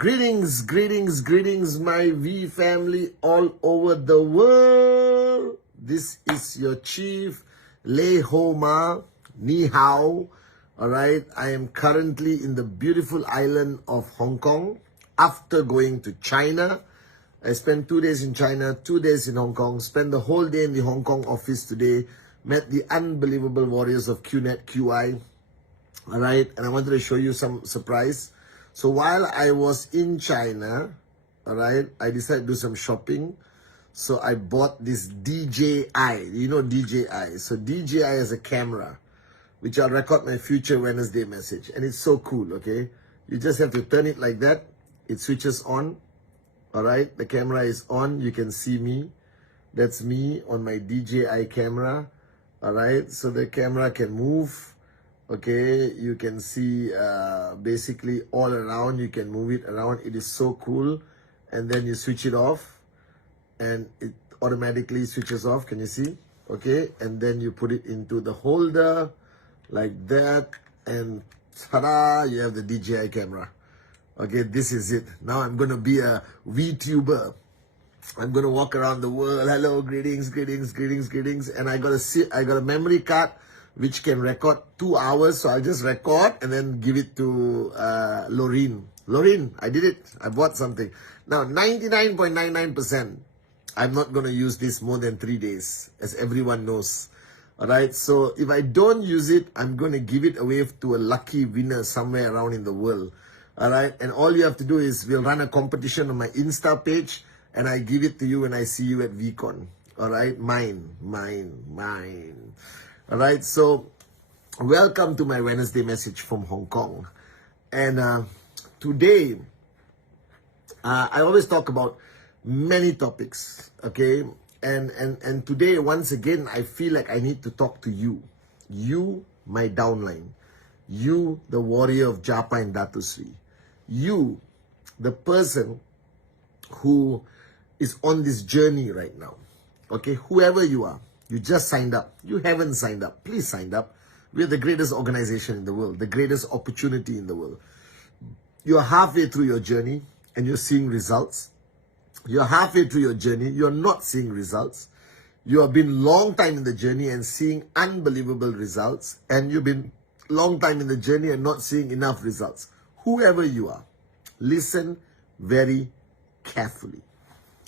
Greetings, greetings, greetings, my V family all over the world. This is your chief, Lei Ho Ma, Ni Hao. Alright, I am currently in the beautiful island of Hong Kong after going to China. I spent 2 days in China, 2 days in Hong Kong, spent the whole day in the Hong Kong office today, met the unbelievable warriors of QNet QI. Alright, and I wanted to show you some surprise. So while I was in China, alright, I decided to do some shopping. So I bought this DJI, you know DJI. So DJI is a camera, which I'll record my future Wednesday message. And it's so cool, okay? You just have to turn it like that. It switches on, alright? The camera is on, you can see me. That's me on my DJI camera, alright? So the camera can move. Okay, you can see basically all around, you can move it around. It is so cool. And then you switch it off and it automatically switches off. Can you see? Okay, and then you put it into the holder like that and ta-da, you have the DJI camera. Okay, this is it. Now I'm going to be a VTuber. I'm going to walk around the world. Hello, greetings, greetings, greetings, greetings. And I got a memory card which can record 2 hours. So I'll just record and then give it to Loreen. Loreen, I did it. I bought something. Now, 99.99%, I'm not going to use this more than 3 days, as everyone knows. Alright, so if I don't use it, I'm going to give it away to a lucky winner somewhere around in the world. Alright, and all you have to do is we'll run a competition on my Insta page and I give it to you when I see you at VCon. Alright, mine. Alright, so welcome to my Wednesday message from Hong Kong. And today, I always talk about many topics, okay? And today, once again, I feel like I need to talk to you. You, my downline. You, the warrior of Japa and Datu Sri. You, the person who is on this journey right now. Okay, whoever you are. You just signed up. You haven't signed up. Please sign up. We're the greatest organization in the world, the greatest opportunity in the world. You're halfway through your journey and you're seeing results. You're halfway through your journey, you're not seeing results. You have been long time in the journey and seeing unbelievable results. And you've been long time in the journey and not seeing enough results. Whoever you are, listen very carefully.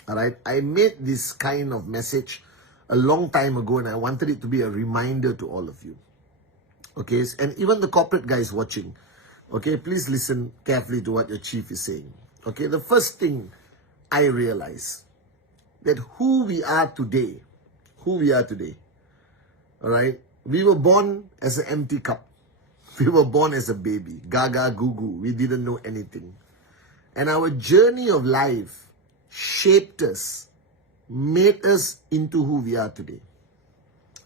Alright, I made this kind of message a long time ago and I wanted it to be a reminder to all of you. Okay, and even the corporate guys watching, okay, please listen carefully to what your chief is saying. Okay, the first thing I realize that who we are today, alright, we were born as an empty cup. We were born as a baby, gaga goo goo, we didn't know anything. And our journey of life shaped us, made us into who we are today.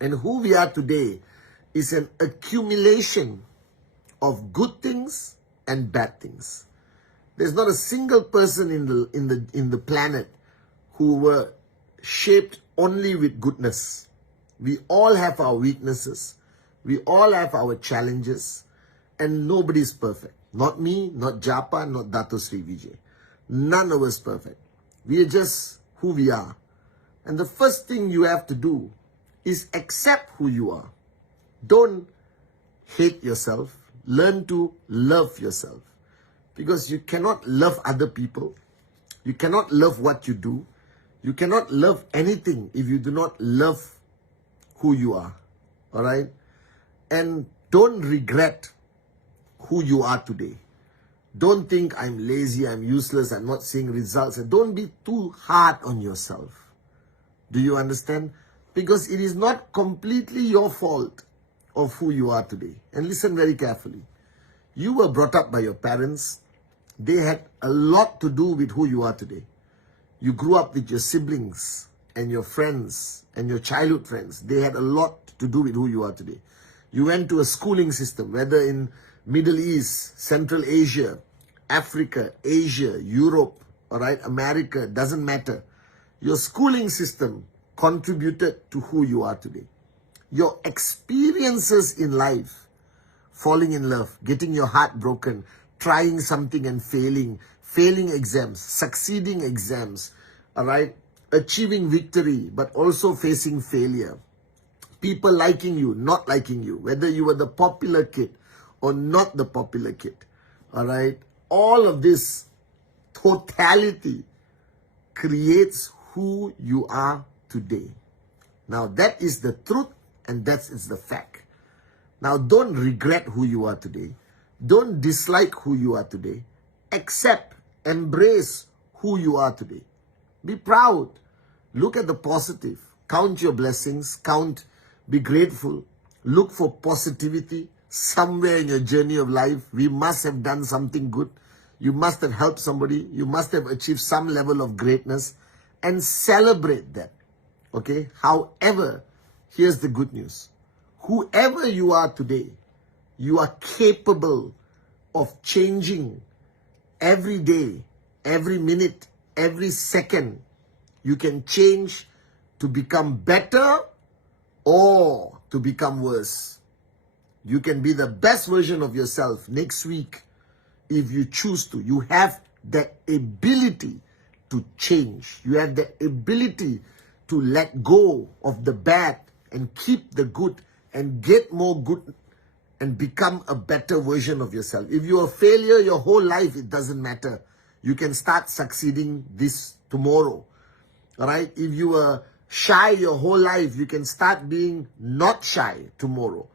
And who we are today is an accumulation of good things and bad things. There's not a single person in the planet who were shaped only with goodness. We all have our weaknesses. We all have our challenges. And nobody's perfect. Not me, not Japa, not Dato Sri Vijay. None of us perfect. We are just who we are. And the first thing you have to do is accept who you are. Don't hate yourself. Learn to love yourself. Because you cannot love other people. You cannot love what you do. You cannot love anything if you do not love who you are. Alright? And don't regret who you are today. Don't think I'm lazy, I'm useless, I'm not seeing results. And don't be too hard on yourself. Do you understand? Because it is not completely your fault of who you are today. And listen very carefully. You were brought up by your parents. They had a lot to do with who you are today. You grew up with your siblings and your friends and your childhood friends. They had a lot to do with who you are today. You went to a schooling system, whether in Middle East, Central Asia, Africa, Asia, Europe, all right, America, doesn't matter. Your schooling system contributed to who you are today. Your experiences in life, falling in love, getting your heart broken, trying something and failing, failing exams, succeeding exams, all right, achieving victory, but also facing failure. People liking you, not liking you, whether you were the popular kid or not the popular kid, all right? All of this totality creates who you are today. Now, that is the truth and that is the fact. Now, don't regret who you are today. Don't dislike who you are today. Accept, embrace who you are today. Be proud. Look at the positive. Count your blessings. Be grateful. Look for positivity. Somewhere in your journey of life, we must have done something good. You must have helped somebody. You must have achieved some level of greatness. And celebrate that. Okay? However, here's the good news. Whoever you are today, you are capable of changing every day, every minute, every second. You can change to become better or to become worse. You can be the best version of yourself next week if you choose to. You have the ability to change. You have the ability to let go of the bad and keep the good and get more good and become a better version of yourself. If you're a failure your whole life, it doesn't matter. You can start succeeding this tomorrow. All right? If you were shy your whole life, you can start being not shy tomorrow.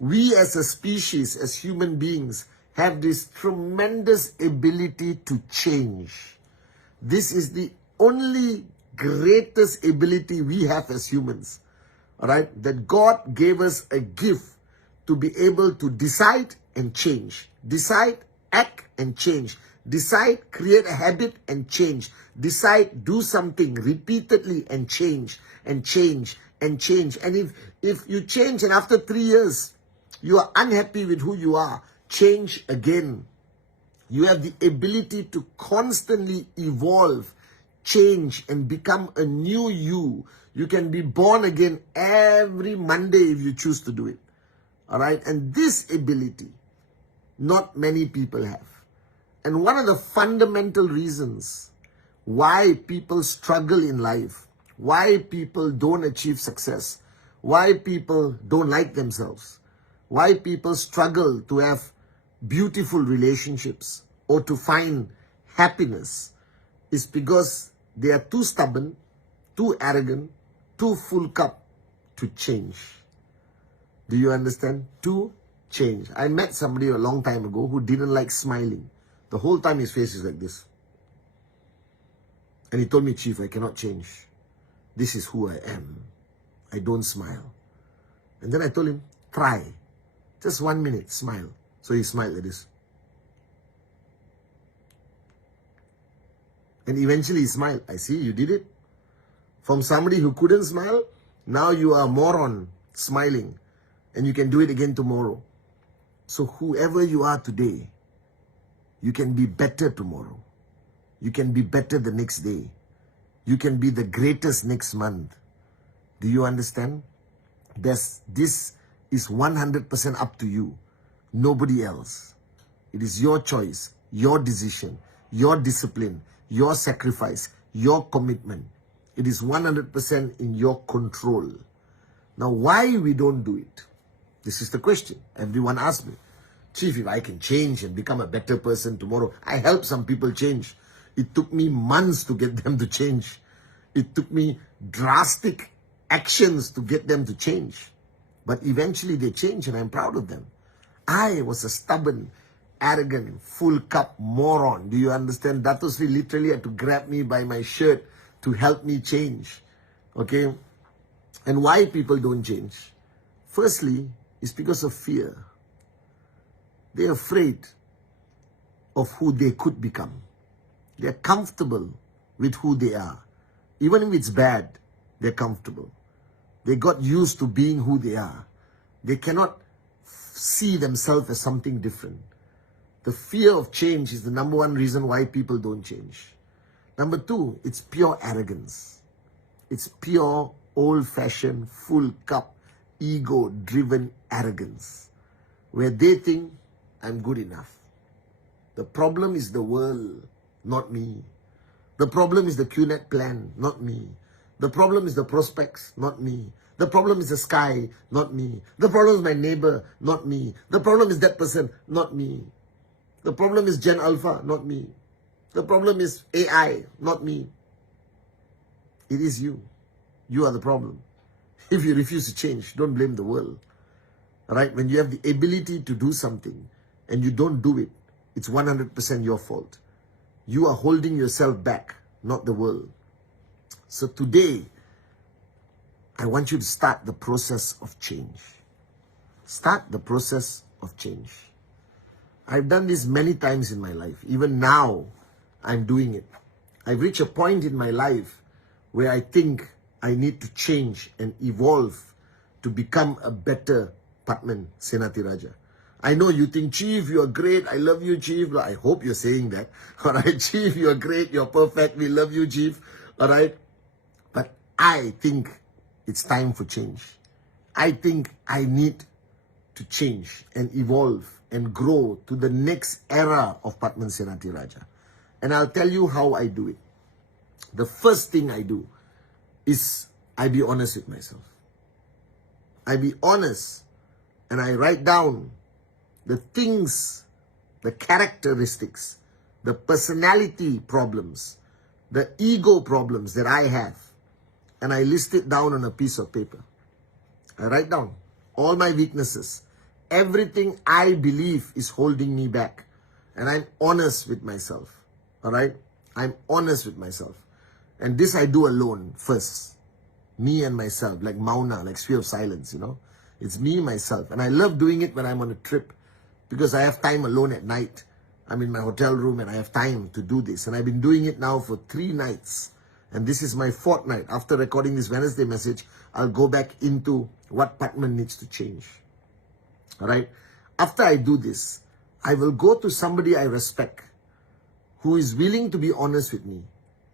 We as a species, as human beings, have this tremendous ability to change. This is the only greatest ability we have as humans. All right? That God gave us a gift to be able to decide and change. Decide, act and change. Decide, create a habit and change. Decide, do something repeatedly and change and change and change. And if you change and after 3 years, you are unhappy with who you are, change again. You have the ability to constantly evolve, change and become a new you. You can be born again every Monday if you choose to do it. All right? And this ability, not many people have. And one of the fundamental reasons why people struggle in life, why people don't achieve success, why people don't like themselves, why people struggle to have beautiful relationships or to find happiness is because they are too stubborn, too arrogant, too full cup to change. Do you understand? To change. I met somebody a long time ago who didn't like smiling. The whole time his face is like this. And he told me, Chief, I cannot change. This is who I am. I don't smile. And then I told him, try. Just 1 minute, smile. So he smiled like this. And eventually he smiled. I see, you did it. From somebody who couldn't smile, now you are a moron smiling. And you can do it again tomorrow. So whoever you are today, you can be better tomorrow. You can be better the next day. You can be the greatest next month. Do you understand? This is 100% up to you. Nobody else. It is your choice, your decision, your discipline, your sacrifice, your commitment. It is 100% in your control. Now, why we don't do it? This is the question. Everyone asks me, Chief, if I can change and become a better person tomorrow. I help some people change. It took me months to get them to change. It took me drastic actions to get them to change. But eventually they change and I'm proud of them. I was a stubborn, arrogant, full cup moron. Do you understand? Dato Sri literally had to grab me by my shirt to help me change. Okay? And why people don't change? Firstly, it's because of fear. They're afraid of who they could become. They're comfortable with who they are. Even if it's bad, they're comfortable. They got used to being who they are. They cannot see themselves as something different. The fear of change is the number one reason why people don't change. Number two, it's pure arrogance. It's pure, old-fashioned, full cup ego-driven arrogance, where they think I'm good enough. The problem is the world, not me. The problem is the QNet plan, not me. The problem is the prospects, not me. The problem is the sky, not me. The problem is my neighbor, not me. The problem is that person, not me. The problem is Gen Alpha, not me. The problem is AI, not me. It is you. You are the problem. If you refuse to change, don't blame the world. Right? When you have the ability to do something and you don't do it, it's 100% your fault. You are holding yourself back, not the world. So today, I want you to start the process of change. Start the process of change. I've done this many times in my life. Even now, I'm doing it. I've reached a point in my life where I think I need to change and evolve to become a better Pathman Senathirajah. I know you think, Chief, you're great. I love you, Chief. I hope you're saying that. All right, Chief, you're great. You're perfect. We love you, Chief. All right. But I think it's time for change. I think I need to change and evolve and grow to the next era of Pathman Senathirajah. And I'll tell you how I do it. The first thing I do is I be honest with myself. I be honest and I write down the things, the characteristics, the personality problems, the ego problems that I have. And I list it down on a piece of paper. I write down all my weaknesses, everything I believe is holding me back. And I'm honest with myself. All right? I'm honest with myself. And this I do alone first. Me and myself, like Mauna, like sphere of silence, you know. It's me, myself. And I love doing it when I'm on a trip because I have time alone at night. I'm in my hotel room and I have time to do this. And I've been doing it now for 3 nights. And this is my 4th night. After recording this Wednesday message, I'll go back into what Pathman needs to change. All right? After I do this, I will go to somebody I respect who is willing to be honest with me,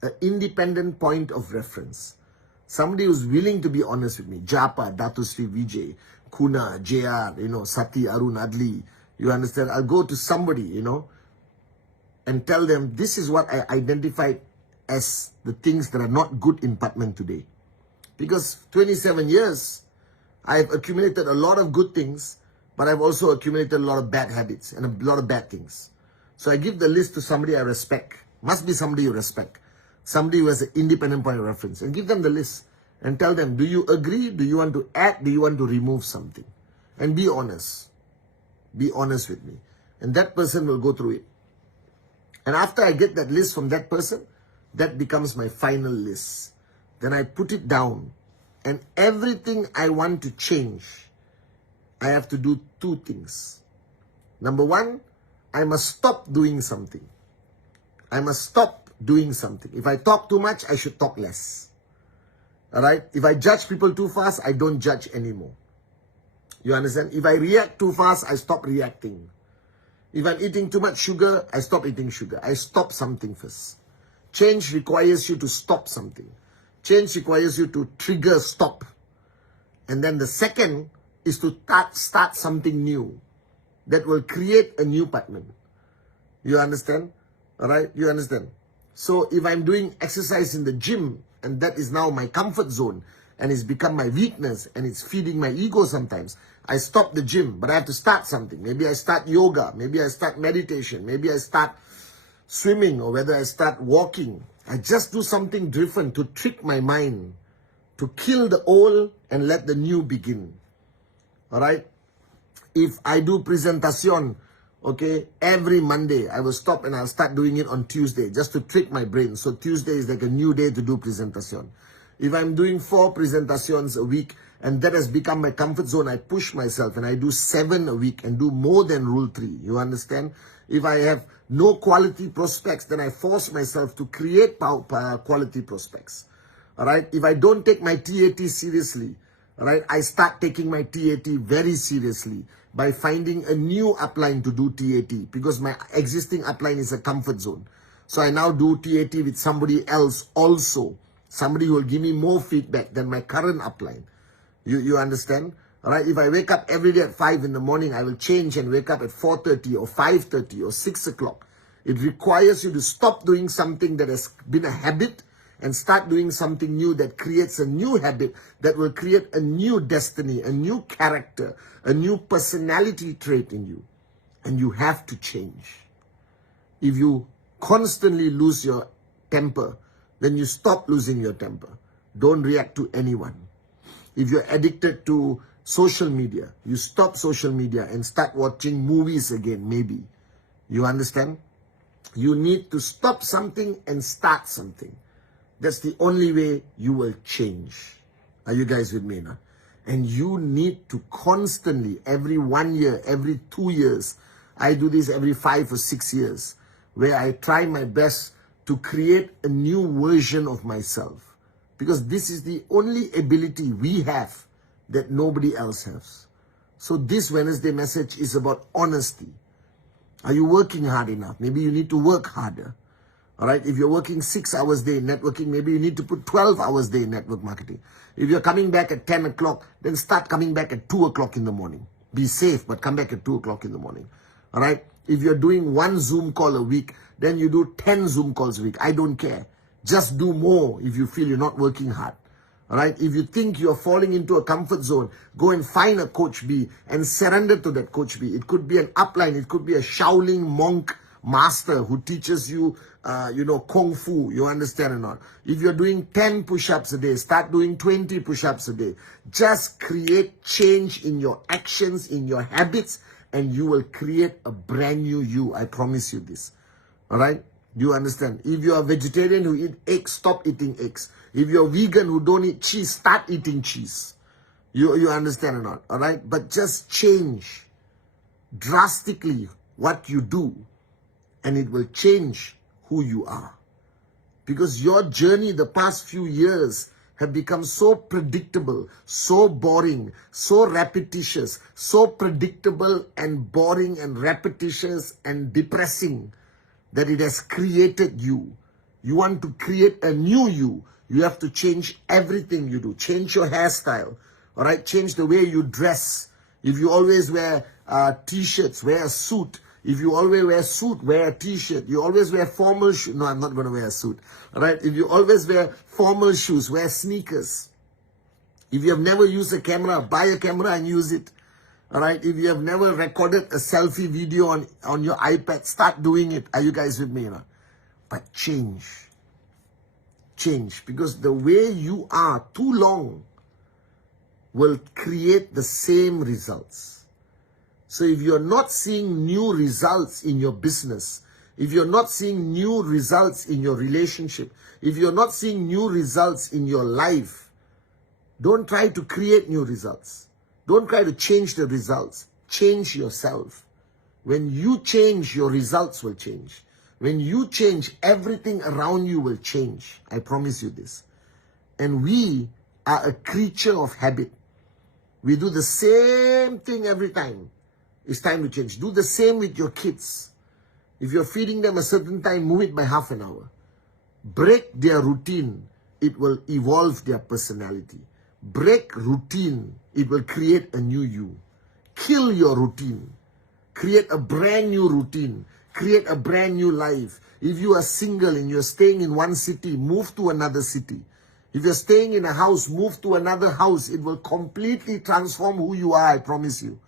an independent point of reference. Somebody who's willing to be honest with me. Japa, Datu Sri Vijay, Kuna, JR, Sati, Arun, Adli. You understand? I'll go to somebody, and tell them this is what I identified as the things that are not good in Pathman today. Because 27 years, I've accumulated a lot of good things, but I've also accumulated a lot of bad habits and a lot of bad things. So I give the list to somebody I respect. Must be somebody you respect. Somebody who has an independent point of reference. And give them the list. And tell them, do you agree? Do you want to add? Do you want to remove something? And be honest. Be honest with me. And that person will go through it. And after I get that list from that person, that becomes my final list. Then I put it down. And everything I want to change, I have to do 2 things. Number 1, I must stop doing something. I must stop doing something. If I talk too much, I should talk less. Alright? If I judge people too fast, I don't judge anymore. You understand? If I react too fast, I stop reacting. If I'm eating too much sugar, I stop eating sugar. I stop something first. Change requires you to stop something. Change requires you to trigger stop. And then the second is to start something new that will create a new Pathman. You understand? Alright? You understand? So if I'm doing exercise in the gym and that is now my comfort zone and it's become my weakness and it's feeding my ego sometimes, I stop the gym, but I have to start something. Maybe I start yoga. Maybe I start meditation. Maybe I start swimming, or whether I start walking. I just do something different to trick my mind, to kill the old and let the new begin. Alright? If I do presentation, okay, every Monday, I will stop and I'll start doing it on Tuesday, just to trick my brain. So Tuesday is like a new day to do presentation. If I'm doing 4 presentations a week, and that has become my comfort zone, I push myself and I do 7 a week and do more than Rule 3. You understand? If I have no quality prospects, then I force myself to create quality prospects. Alright? If I don't take my TAT seriously, alright, I start taking my TAT very seriously by finding a new upline to do TAT, because my existing upline is a comfort zone. So I now do TAT with somebody else also. Somebody who will give me more feedback than my current upline. You understand? All right, if I wake up every day at 5 in the morning, I will change and wake up at 4:30 or 5:30 or 6 o'clock. It requires you to stop doing something that has been a habit and start doing something new that creates a new habit that will create a new destiny, a new character, a new personality trait in you. And you have to change. If you constantly lose your temper, then you stop losing your temper. Don't react to anyone. If you're addicted to social media, you stop social media and start watching movies again, maybe. You understand? You need to stop something and start something. That's the only way you will change. Are you guys with me now? And you need to constantly, every 1 year, every 2 years, I do this every 5 or 6 years, where I try my best to create a new version of myself. Because this is the only ability we have that nobody else has. So this Wednesday message is about honesty. Are you working hard enough? Maybe you need to work harder. All right, if you're working 6 hours a day in networking, maybe you need to put 12 hours a day in network marketing. If you're coming back at 10 o'clock, then start coming back at 2 o'clock in the morning. Be safe, but come back at 2 o'clock in the morning. All right, if you're doing 1 Zoom call a week, then you do 10 Zoom calls a week. I don't care. Just do more if you feel you're not working hard. All right, if you think you're falling into a comfort zone, go and find a Coach B and surrender to that Coach B. It could be an upline. It could be a Shaolin monk master who teaches you, Kung Fu. You understand or not? If you're doing 10 push-ups a day, start doing 20 push-ups a day. Just create change in your actions, in your habits, and you will create a brand new you. I promise you this. All right? Do you understand? If you're a vegetarian who eat eggs, stop eating eggs. If you're vegan who don't eat cheese, start eating cheese. You understand or not? All right? But just change drastically what you do, and it will change who you are. Because your journey the past few years have become so predictable, so boring, so repetitious, so predictable and boring and repetitious and depressing that it has created you. You want to create a new you. You have to change everything you do. Change your hairstyle. All right? Change the way you dress. If you always wear t-shirts, wear a suit. If you always wear a suit, wear a t-shirt. You always wear formal shoes. No, I'm not going to wear a suit. All right? If you always wear formal shoes, wear sneakers. If you have never used a camera, buy a camera and use it. All right? If you have never recorded a selfie video on your iPad, start doing it. Are you guys with me now? But change. Change. Because the way you are too long will create the same results. So if you're not seeing new results in your business, if you're not seeing new results in your relationship, if you're not seeing new results in your life, don't try to create new results. Don't try to change the results. Change yourself. When you change, your results will change. When you change, everything around you will change. I promise you this. And we are a creature of habit. We do the same thing every time. It's time to change. Do the same with your kids. If you're feeding them a certain time, move it by half an hour. Break their routine. It will evolve their personality. Break routine. It will create a new you. Kill your routine. Create a brand new routine. Create a brand new life. If you are single and you're staying in one city, move to another city. If you're staying in a house, move to another house. It will completely transform who you are, I promise you.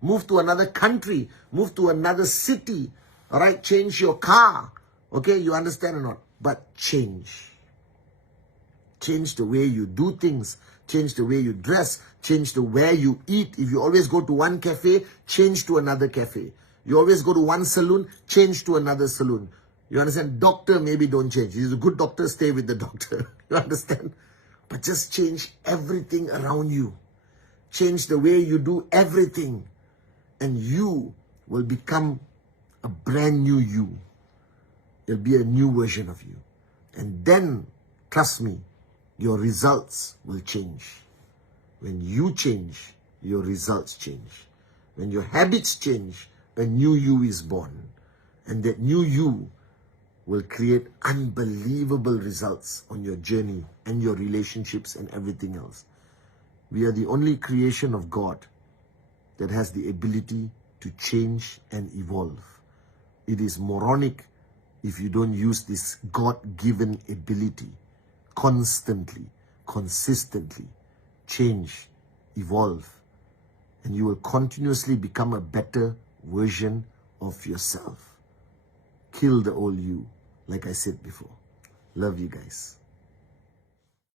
Move to another country. Move to another city. All right? Change your car. Okay? You understand or not? But change. Change the way you do things. Change the way you dress. Change the way you eat. If you always go to one cafe, change to another cafe. You always go to one salon, change to another salon. You understand? Doctor, maybe don't change. If he's a good doctor, stay with the doctor. You understand? But just change everything around you. Change the way you do everything. And you will become a brand new you. There'll be a new version of you. And then, trust me, your results will change. When you change, your results change. When your habits change, a new you is born. And that new you will create unbelievable results on your journey and your relationships and everything else. We are the only creation of God that has the ability to change and evolve. It is moronic if you don't use this God-given ability constantly, consistently, change, evolve, and you will continuously become a better version of yourself. Kill the old you, like I said before. Love you guys.